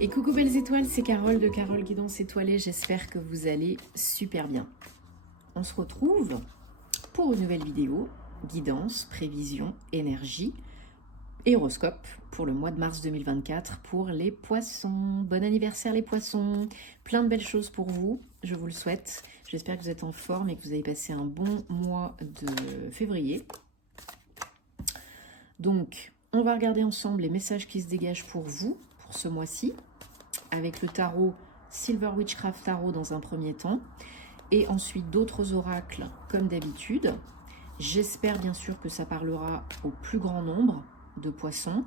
Et coucou belles étoiles, c'est Carole de Carole Guidance Étoilée, j'espère que vous allez super bien. On se retrouve pour une nouvelle vidéo, guidance, prévision, énergie et horoscope pour le mois de mars 2024 pour les poissons. Bon anniversaire les poissons, plein de belles choses pour vous, je vous le souhaite. J'espère que vous êtes en forme et que vous avez passé un bon mois de février. Donc, on va regarder ensemble les messages qui se dégagent pour vous, pour ce mois-ci, avec le tarot Silver Witchcraft Tarot dans un premier temps, et ensuite d'autres oracles comme d'habitude. J'espère bien sûr que ça parlera au plus grand nombre de poissons,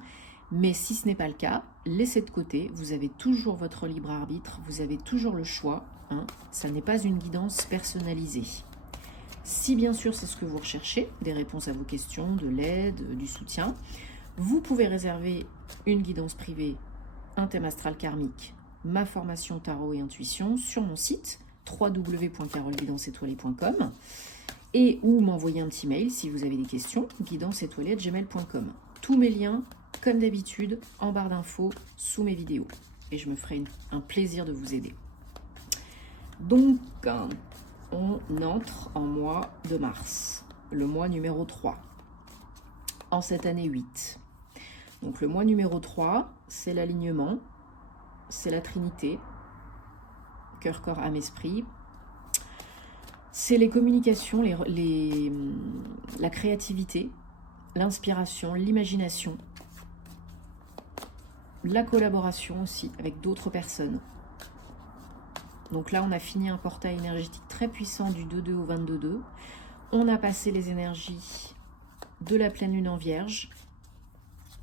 mais si ce n'est pas le cas, laissez de côté, vous avez toujours votre libre arbitre, vous avez toujours le choix, hein, ça n'est pas une guidance personnalisée. Si bien sûr c'est ce que vous recherchez, des réponses à vos questions, de l'aide, du soutien, vous pouvez réserver une guidance privée, un thème astral karmique, ma formation tarot et intuition sur mon site www.caroleguidanceétoilée.com et ou m'envoyer un petit mail si vous avez des questions, guidanceétoilée@gmail.com. Tous mes liens, comme d'habitude, en barre d'infos sous mes vidéos. Et je me ferai un plaisir de vous aider. Donc, on entre en mois de mars, le mois numéro 3, en cette année 8. Donc le mois numéro 3, c'est l'alignement, c'est la Trinité, cœur, corps, âme, esprit. C'est les communications, la créativité, l'inspiration, l'imagination, la collaboration aussi avec d'autres personnes. Donc là, on a fini un portail énergétique très puissant du 2-2 au 22-2. On a passé les énergies de la pleine lune en Vierge,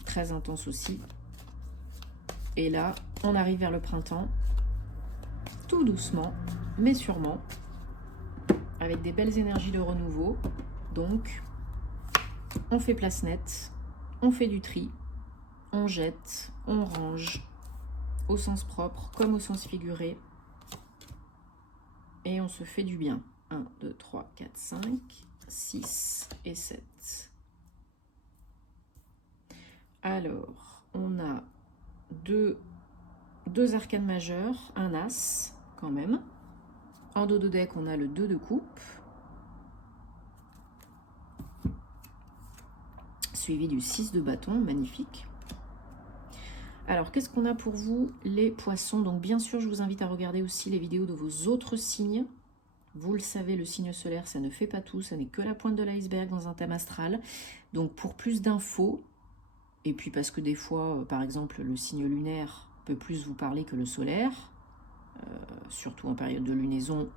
très intense aussi. Et là, on arrive vers le printemps, tout doucement, mais sûrement, avec des belles énergies de renouveau. Donc, on fait place nette, on fait du tri, on jette, on range, au sens propre comme au sens figuré. Et on se fait du bien. 1, 2, 3, 4, 5, 6 et 7. Alors, on a deux arcanes majeures, un as quand même. En dos de deck, on a le 2 de coupe. Suivi du 6 de bâton, magnifique. Alors, qu'est-ce qu'on a pour vous, les poissons? Donc, bien sûr, je vous invite à regarder aussi les vidéos de vos autres signes. Vous le savez, le signe solaire, ça ne fait pas tout, ça n'est que la pointe de l'iceberg dans un thème astral. Donc, pour plus d'infos, et puis parce que des fois, par exemple, le signe lunaire peut plus vous parler que le solaire, surtout en période de lunaison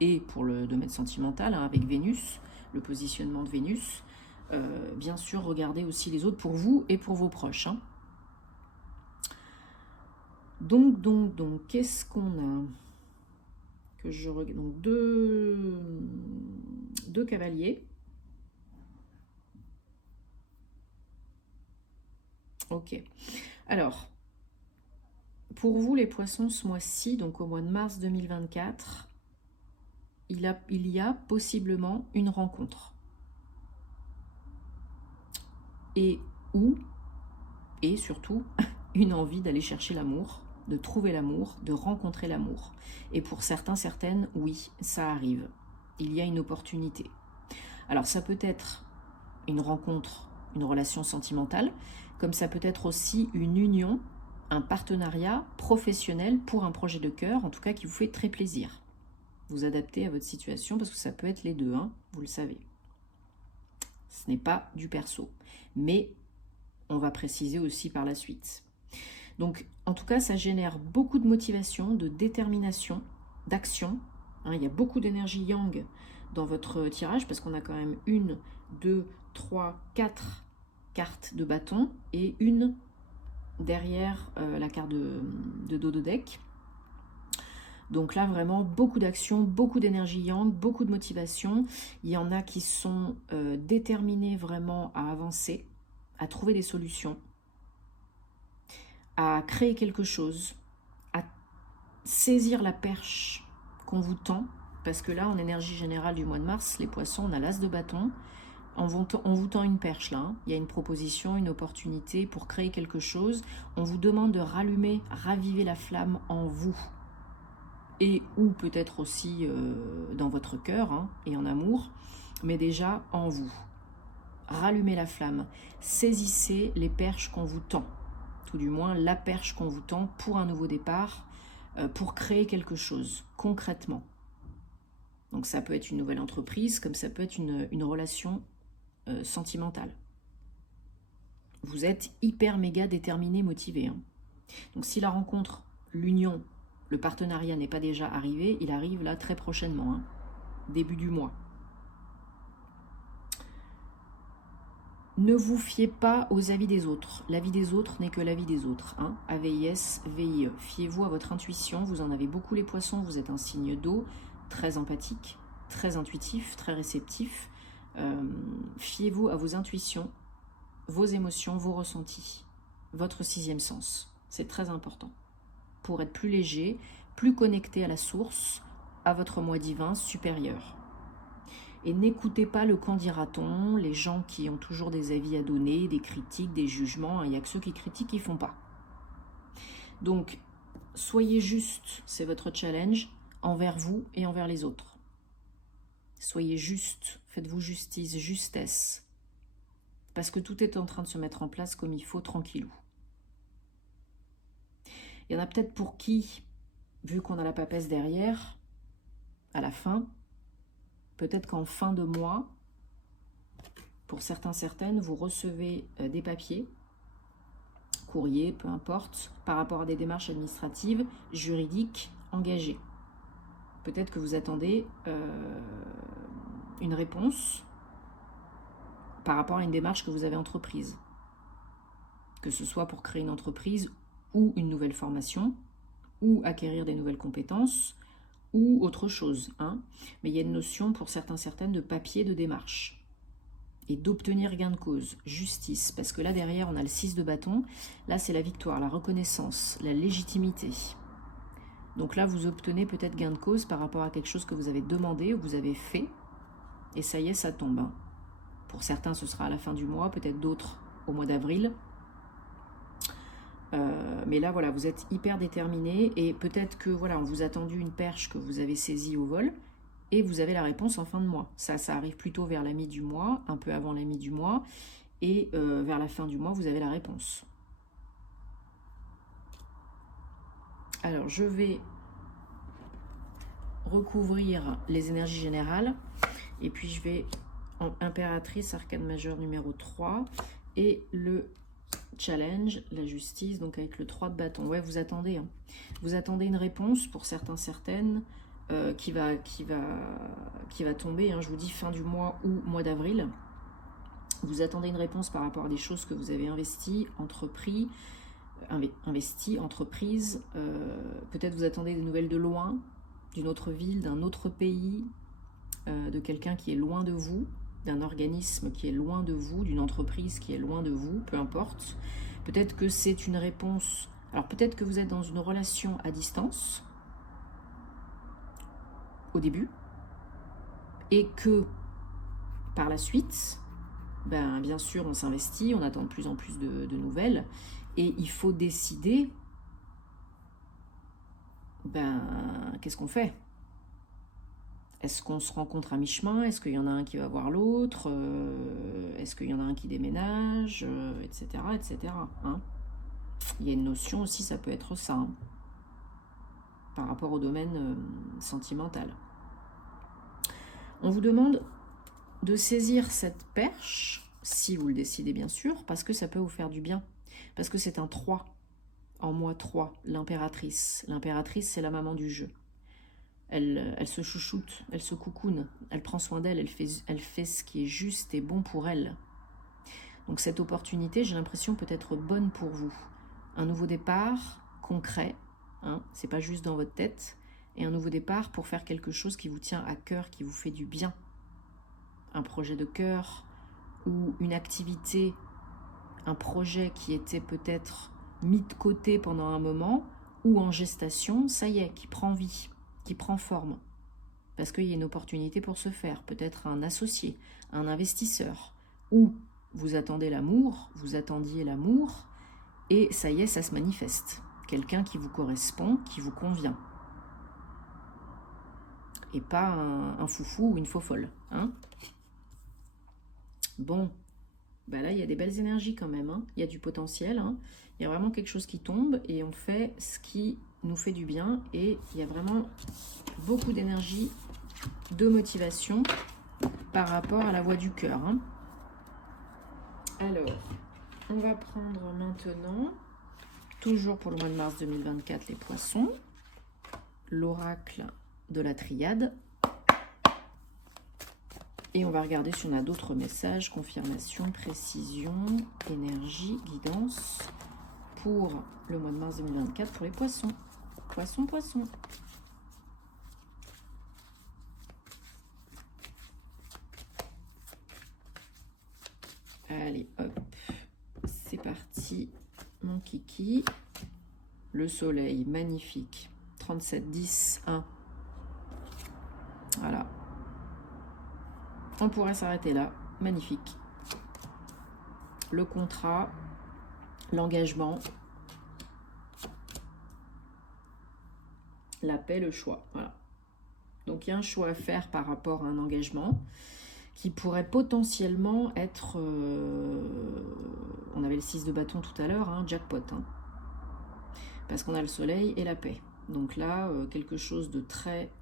et pour le domaine sentimental, hein, avec Vénus, le positionnement de Vénus. Bien sûr, regardez aussi les autres pour vous et pour vos proches, hein. Donc, qu'est-ce qu'on a que je regarde? Donc, deux cavaliers. Ok. Alors, pour vous, les poissons, ce mois-ci, donc au mois de mars 2024, il y a possiblement une rencontre. Et surtout, une envie d'aller chercher l'amour, de trouver l'amour, de rencontrer l'amour. Et pour certains, certaines, oui, ça arrive. Il y a une opportunité. Alors ça peut être une rencontre, une relation sentimentale, comme ça peut être aussi une union, un partenariat professionnel pour un projet de cœur, en tout cas qui vous fait très plaisir. Vous adaptez à votre situation parce que ça peut être les deux, hein, vous le savez. Ce n'est pas du perso, mais on va préciser aussi par la suite. Donc, en tout cas, ça génère beaucoup de motivation, de détermination, d'action. Hein, il y a beaucoup d'énergie yang dans votre tirage parce qu'on a quand même 1, 2, 3, 4 cartes de bâton et une derrière la carte de dos de deck. Donc là, vraiment, beaucoup d'action, beaucoup d'énergie yang, beaucoup de motivation. Il y en a qui sont déterminés vraiment à avancer, à trouver des solutions, à créer quelque chose, à saisir la perche qu'on vous tend, parce que là, en énergie générale du mois de mars, les poissons, on a l'as de bâton, On vous tend une perche là, hein. Il y a une proposition, une opportunité pour créer quelque chose. On vous demande de rallumer, raviver la flamme en vous. Et ou peut-être aussi dans votre cœur, hein, et en amour, mais déjà en vous. Rallumez la flamme. Saisissez les perches qu'on vous tend. Tout du moins la perche qu'on vous tend pour un nouveau départ, pour créer quelque chose, concrètement. Donc ça peut être une nouvelle entreprise, comme ça peut être une relation sentimentale. Vous êtes hyper méga déterminé, motivé. Hein. Donc si la rencontre, l'union, le partenariat n'est pas déjà arrivé, il arrive là très prochainement, hein, début du mois. Ne vous fiez pas aux avis des autres. L'avis des autres n'est que l'avis des autres. Hein. AVIS, VIE. Fiez-vous à votre intuition. Vous en avez beaucoup les poissons. Vous êtes un signe d'eau, très empathique, très intuitif, très réceptif. Fiez-vous à vos intuitions, vos émotions, vos ressentis. Votre sixième sens. C'est très important. Pour être plus léger, plus connecté à la source, à votre moi divin supérieur. Et n'écoutez pas le qu'en dira-t-on, les gens qui ont toujours des avis à donner, des critiques, des jugements. Il n'y a que ceux qui critiquent qui ne font pas. Donc, soyez juste, c'est votre challenge, envers vous et envers les autres. Soyez juste, faites-vous justice, justesse. Parce que tout est en train de se mettre en place comme il faut, tranquillou. Il y en a peut-être pour qui, vu qu'on a la papesse derrière, à la fin, peut-être qu'en fin de mois, pour certains, certaines, vous recevez des papiers, courrier, peu importe, par rapport à des démarches administratives, juridiques, engagées. Peut-être que vous attendez une réponse par rapport à une démarche que vous avez entreprise. Que ce soit pour créer une entreprise ou une nouvelle formation, ou acquérir des nouvelles compétences, ou autre chose. Hein. Mais il y a une notion pour certains, certaines de papier de démarche. Et d'obtenir gain de cause, justice. Parce que là, derrière, on a le 6 de bâton. Là, c'est la victoire, la reconnaissance, la légitimité. Donc là, vous obtenez peut-être gain de cause par rapport à quelque chose que vous avez demandé ou que vous avez fait. Et ça y est, ça tombe. Hein. Pour certains, ce sera à la fin du mois, peut-être d'autres au mois d'avril. Mais là, voilà, vous êtes hyper déterminé et peut-être que, voilà, on vous a tendu une perche que vous avez saisie au vol et vous avez la réponse en fin de mois. Ça arrive plutôt vers la mi du mois, un peu avant la mi du mois et vers la fin du mois, vous avez la réponse. Alors, je vais recouvrir les énergies générales et puis je vais en impératrice, arcane majeure numéro 3 et le challenge, la justice, donc avec le 3 de bâton. Ouais, vous attendez. Hein. Vous attendez une réponse pour certains, certaines qui va tomber, hein, je vous dis fin du mois ou mois d'avril. Vous attendez une réponse par rapport à des choses que vous avez investies, entreprises. Peut-être vous attendez des nouvelles de loin, d'une autre ville, d'un autre pays, de quelqu'un qui est loin de vous, d'un organisme qui est loin de vous, d'une entreprise qui est loin de vous, peu importe. Peut-être que c'est une réponse... Alors peut-être que vous êtes dans une relation à distance, au début, et que par la suite, ben, bien sûr, on s'investit, on attend de plus en plus de nouvelles, et il faut décider, ben, qu'est-ce qu'on fait ? Est-ce qu'on se rencontre à mi-chemin? Est-ce qu'il y en a un qui va voir l'autre? Est-ce qu'il y en a un qui déménage? Etc. etc. Hein. Il y a une notion aussi, ça peut être ça, hein, par rapport au domaine sentimental. On vous demande de saisir cette perche, si vous le décidez bien sûr, parce que ça peut vous faire du bien. Parce que c'est un 3, en mois 3, l'impératrice. L'impératrice, c'est la maman du jeu. Elle se chouchoute, elle se coucoune, elle prend soin d'elle, elle fait ce qui est juste et bon pour elle. Donc cette opportunité, j'ai l'impression, peut être bonne pour vous. Un nouveau départ concret, hein, c'est pas juste dans votre tête, et un nouveau départ pour faire quelque chose qui vous tient à cœur, qui vous fait du bien. Un projet de cœur ou une activité, un projet qui était peut-être mis de côté pendant un moment ou en gestation, ça y est, qui prend vie, qui prend forme. parce qu'il y a une opportunité pour se faire, peut-être un associé, un investisseur, ou vous attendez l'amour, vous attendiez l'amour, et ça y est, ça se manifeste. Quelqu'un qui vous correspond, qui vous convient. Et pas un foufou ou une faux folle. Hein. Bon, ben là, il y a des belles énergies quand même. Hein. Il y a du potentiel. Hein. Il y a vraiment quelque chose qui tombe et on fait ce qui nous fait du bien. Et il y a vraiment beaucoup d'énergie, de motivation par rapport à la voix du cœur. Hein. Alors, on va prendre maintenant, toujours pour le mois de mars 2024, les poissons, l'oracle de la triade. Et on va regarder si on a d'autres messages, confirmation, précision, énergie, guidance pour le mois de mars 2024 pour les poissons. Poissons, poissons. Allez, hop, c'est parti, mon kiki. Le soleil, magnifique. 37, 10, 1. Voilà. On pourrait s'arrêter là. Magnifique. Le contrat, l'engagement, la paix, le choix. Voilà. Donc, il y a un choix à faire par rapport à un engagement qui pourrait potentiellement être... on avait le 6 de bâton tout à l'heure, hein, jackpot. Hein, parce qu'on a le soleil et la paix. Donc là, quelque chose de très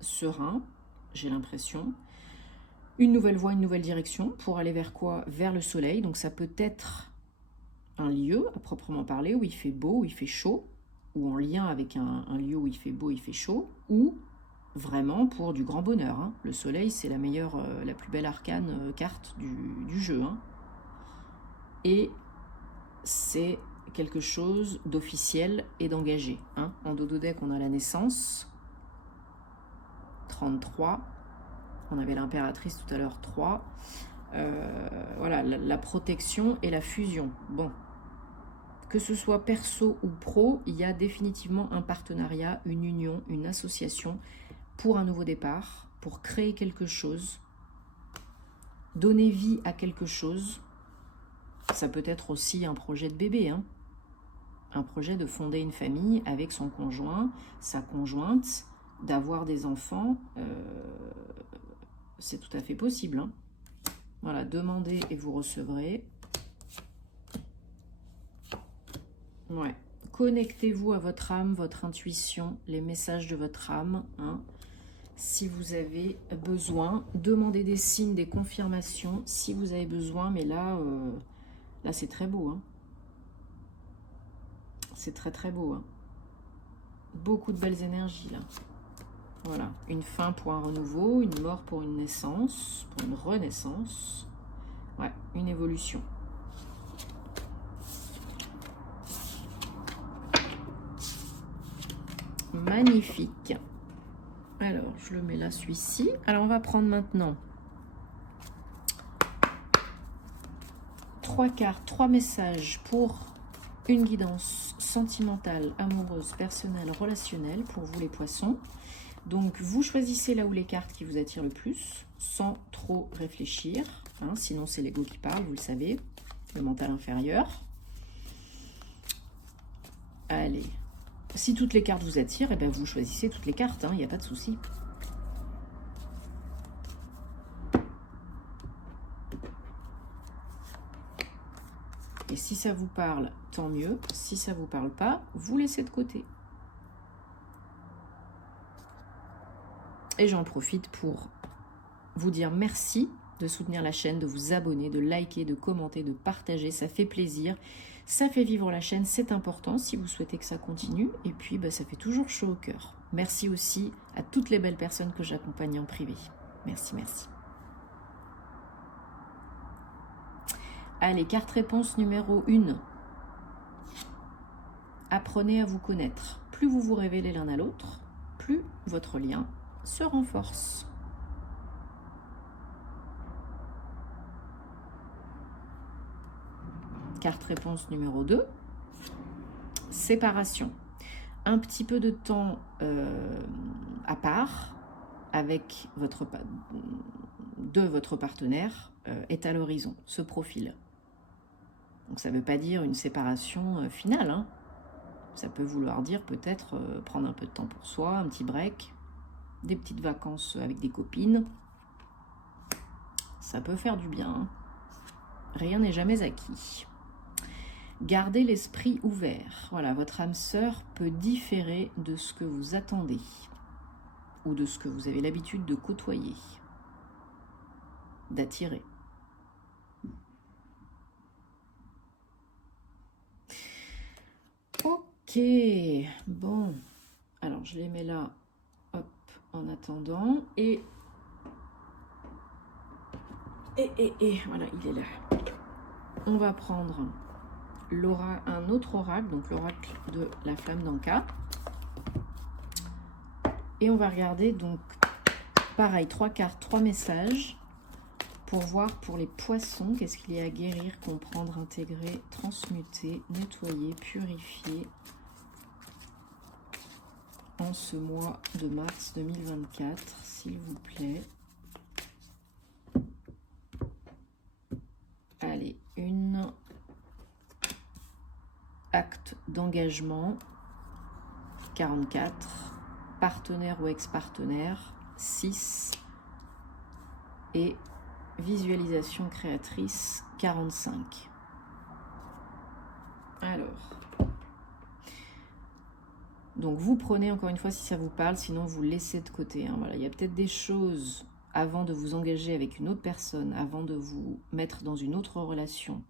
serein, j'ai l'impression. Une nouvelle voie, une nouvelle direction pour aller vers quoi? Vers le soleil. Donc ça peut être un lieu à proprement parler où il fait beau, où il fait chaud, ou en lien avec un lieu où il fait beau, il fait chaud, ou vraiment pour du grand bonheur. Hein. Le soleil, c'est la meilleure, la plus belle arcane carte du jeu. Hein. Et c'est quelque chose d'officiel et d'engagé. Hein. En dododeck, on a la naissance, 33. On avait l'impératrice tout à l'heure, 3. Voilà, la protection et la fusion. Bon, que ce soit perso ou pro, il y a définitivement un partenariat, une union, une association pour un nouveau départ, pour créer quelque chose, donner vie à quelque chose. Ça peut être aussi un projet de bébé, hein. Un projet de fonder une famille avec son conjoint, sa conjointe, d'avoir des enfants. C'est tout à fait possible. Hein. Voilà, demandez et vous recevrez. Ouais. Connectez-vous à votre âme, votre intuition, les messages de votre âme. Hein. Si vous avez besoin, demandez des signes, des confirmations, si vous avez besoin. Mais là, là c'est très beau. Hein. C'est très très beau. Hein. Beaucoup de belles énergies là. Voilà, une fin pour un renouveau, une mort pour une naissance, pour une renaissance. Ouais, une évolution. Magnifique. Alors, je le mets là, celui-ci. Alors, on va prendre maintenant 3 cartes, 3 messages pour une guidance sentimentale, amoureuse, personnelle, relationnelle pour vous les poissons. Donc, vous choisissez là où les cartes qui vous attirent le plus, sans trop réfléchir. Hein, sinon, c'est l'ego qui parle, vous le savez, le mental inférieur. Allez. Si toutes les cartes vous attirent, eh bien, vous choisissez toutes les cartes, il n'y a pas de souci. Et si ça vous parle, tant mieux. Si ça ne vous parle pas, vous laissez de côté. Et j'en profite pour vous dire merci de soutenir la chaîne, de vous abonner, de liker, de commenter, de partager. Ça fait plaisir, ça fait vivre la chaîne, c'est important si vous souhaitez que ça continue. Et puis, ça fait toujours chaud au cœur. Merci aussi à toutes les belles personnes que j'accompagne en privé. Merci, merci. Allez, carte réponse numéro 1. Apprenez à vous connaître. Plus vous vous révélez l'un à l'autre, plus votre lien se renforce. Carte réponse numéro 2. Séparation. Un petit peu de temps à part, avec de votre partenaire est à l'horizon, se profile. Donc ça ne veut pas dire une séparation finale, hein. Ça peut vouloir dire peut-être prendre un peu de temps pour soi, un petit break, des petites vacances avec des copines. Ça peut faire du bien, hein. Rien n'est jamais acquis. Gardez l'esprit ouvert. Voilà, votre âme sœur peut différer de ce que vous attendez ou de ce que vous avez l'habitude de côtoyer, d'attirer. Ok, bon, alors je les mets là, hop, en attendant, et voilà, il est là. On va prendre un autre oracle, donc l'oracle de la flamme d'Anka, et on va regarder donc, pareil, 3 cartes, 3 messages, pour voir pour les poissons, qu'est-ce qu'il y a à guérir, comprendre, intégrer, transmuter, nettoyer, purifier, en ce mois de mars 2024, s'il vous plaît. Allez, une acte d'engagement, 44, partenaire ou ex-partenaire, 6, et visualisation créatrice, 45. Alors... Donc vous prenez encore une fois si ça vous parle, sinon vous laissez de côté, hein. Voilà, il y a peut-être des choses avant de vous engager avec une autre personne, avant de vous mettre dans une autre relation,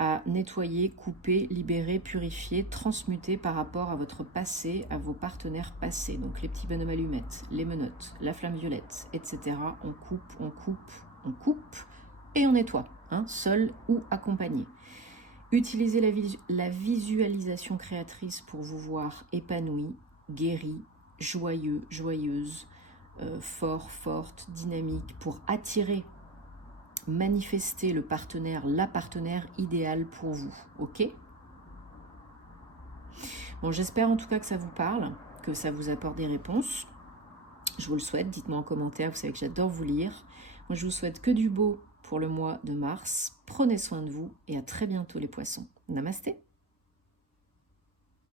à nettoyer, couper, libérer, purifier, transmuter par rapport à votre passé, à vos partenaires passés. Donc les petits bonhommes allumettes, les menottes, la flamme violette, etc. On coupe, on coupe, on coupe et on nettoie, hein, seul ou accompagné. Utilisez la visualisation créatrice pour vous voir épanoui, guéri, joyeux, joyeuse, fort, forte, dynamique, pour attirer, manifester le partenaire, la partenaire idéale pour vous, ok? Bon, j'espère en tout cas que ça vous parle, que ça vous apporte des réponses. Je vous le souhaite, dites-moi en commentaire, vous savez que j'adore vous lire. Moi, je vous souhaite que du beau pour le mois de mars. Prenez soin de vous et à très bientôt les poissons. Namasté.